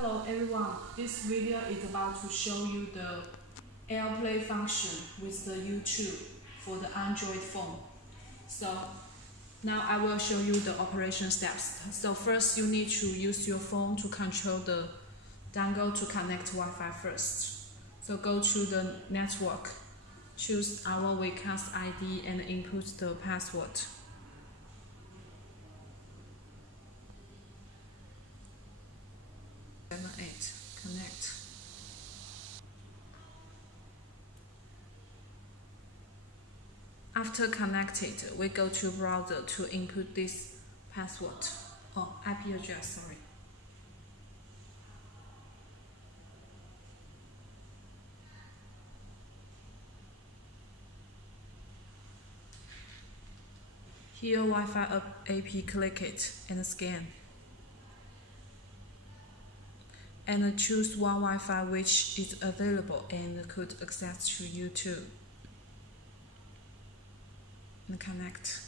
Hello everyone, this video is about to show you the Airplay function with the YouTube for the Android phone. So now I will show you the operation steps. So first you need to use your phone to control the dongle to connect Wi-Fi first. So go to the network, choose our webcast ID and input the password. Connect. After connected, we go to browser to input this password or IP address, sorry. Here Wi-Fi app, click it and scan. And choose one Wi-Fi which is available and could access to YouTube. And connect.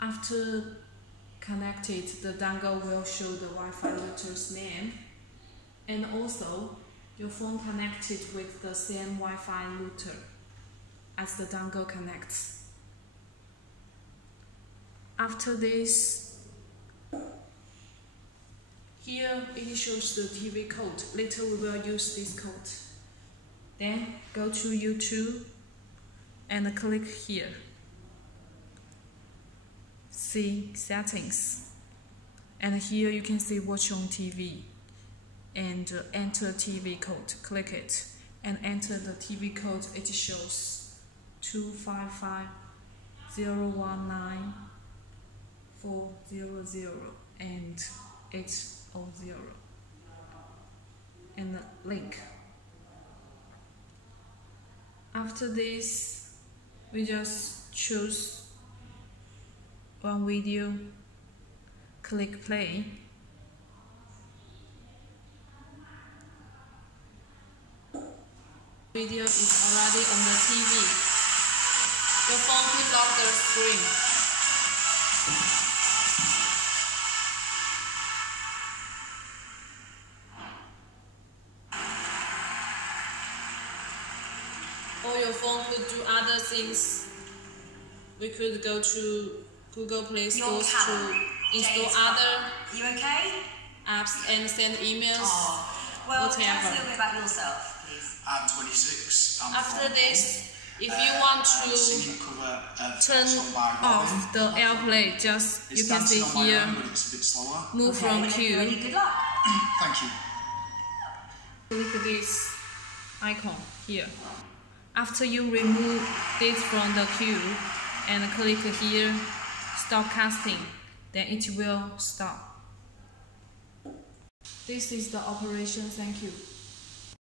After connected, the dongle will show the Wi-Fi router's name, and also your phone connected with the same Wi-Fi router as the dongle connects. After this, here it shows the TV code. Later we will use this code. Then go to YouTube and click here. See settings. And here you can see watch on TV. And enter TV code. Click it and enter the TV code. It shows 255.019.400 and 800 and the link. After this, we just choose one video, click play. Video is already on the TV. Your phone will lock the screen. Or your phone could do other things. We could go to Google Play Store to install other apps and send emails. Well, whatever. Tell us a little bit about yourself, please. I'm 26. After this, if you want to turn off the Airplay, just you can see here, move from queue. Really good luck. Thank you. Click this icon here. After you remove this from the queue and click here, stop casting, then it will stop. This is the operation. Thank you.